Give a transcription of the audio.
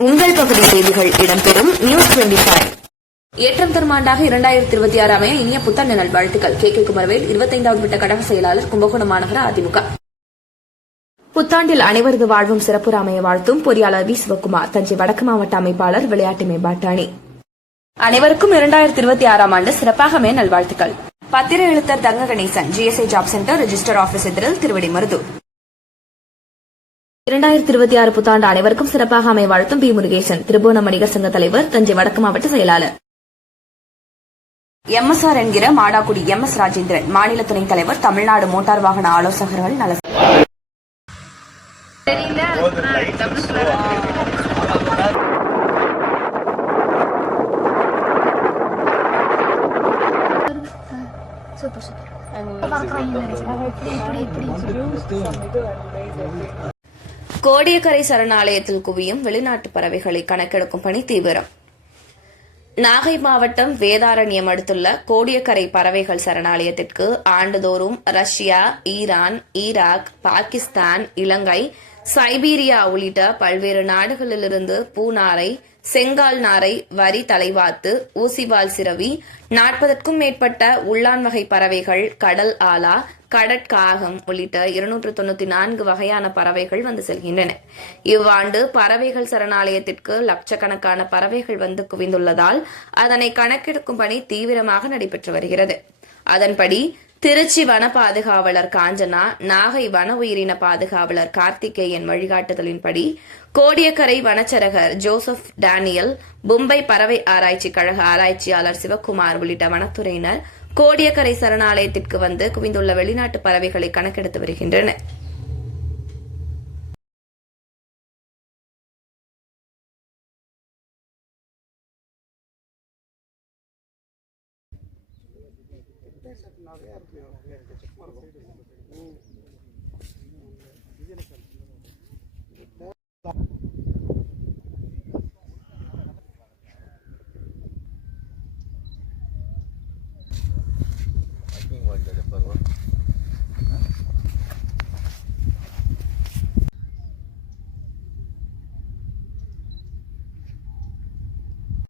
உங்கள் பகுதி செய்திகள் இடம்பெறும் நியூஸ் டுவெண்டி ஃபைவ் ஏற்றம் தரும் ஆண்டாக இரண்டாயிரத்தி இருபத்தி ஆறு அமைய இனிய புத்தாண்டு நல்வாழ்த்துக்கள் கே. கே. குமரவேல் இருபத்தைந்தாவது விட்ட கழக செயலாளர் கும்பகோணம் மாநகர அதிமுக. புத்தாண்டில் அனைவரது வாழ்வும் சிறப்புற அமைய வாழ்த்தும் பொறியாளர் வி. சிவக்குமார் தஞ்சை வடக்கு மாவட்ட அமைப்பாளர் விளையாட்டு மேம்பாட்டு அணி அனைவருக்கும் இரண்டாயிரத்தி இருபத்தி ஆறாம் ஆண்டு சிறப்பாக அமைய நல்வாழ்த்துக்கள். பத்திர எழுத்தர் Thanga Ganesan GSI job centre register office எதிரில் திருவடிமருதூர் இரண்டாயிரத்தி இருபத்தி ஆறு புத்தாண்டு அனைவருக்கும் சிறப்பாக அமைய வாழ்த்தும் பி முருகேசன் திருபுவனம் வணிகர் சங்க தலைவர் தஞ்சை வடக்கு மாவட்ட செயலாளர் எம்எஸ்ஆர் என்கிற மாடாக்குடி எம் எஸ் ராஜேந்திரன் மாநில துணைத் தலைவர் தமிழ்நாடு மோட்டார் வாகன ஆலோசகர்கள் நல கோடியக்கரை சரணாலயத்தில் குவியும் வெளிநாட்டு பறவைகளை கணக்கெடுக்கும் பணி தீவிரம். நாகை மாவட்டம் வேதாரண்யம் அடுத்துள்ள கோடியக்கரை பறவைகள் சரணாலயத்திற்கு ஆண்டுதோறும் Russia Iran Iraq Pakistan Ilangai Siberia உள்ளிட்ட பல்வேறு நாடுகளிலிருந்து பூநாரை செங்கால் நாரை வரி தலைவாத்து ஊசிவால் சிறவி நாற்பதற்கும் மேற்பட்ட உள்ளான் வகை பறவைகள் கடல் ஆலா கடற்காகம் உள்ளிட்ட இருநூற்று தொண்ணூத்தி நான்கு வகையான பறவைகள் வந்து செல்கின்றன. இவ்வாண்டு பறவைகள் சரணாலயத்திற்கு லட்சக்கணக்கான பறவைகள் வந்து குவிந்துள்ளதால் அதனை கணக்கெடுக்கும் பணி தீவிரமாக நடைபெற்று வருகிறது. அதன்படி திருச்சி வன பாதுகாவலர் காஞ்சனா நாகை வன உயிரின பாதுகாவலர் கார்த்திகேயன் வழிகாட்டுதலின்படி கோடியக்கரை வனச்சரகர் ஜோசப் டேனியல் மும்பை பறவை ஆராய்ச்சி கழக ஆராய்ச்சியாளர் சிவக்குமார் உள்ளிட்ட வனத்துறையினர் கோடியக்கரை சரணாலயத்திற்கு வந்து குவிந்துள்ள வெளிநாட்டு பறவைகளை கணக்கெடுத்து வருகின்றனர். ನಾವು ಯಾರು ಚೆಕ್ ಮಾಡ್ಬೋದು.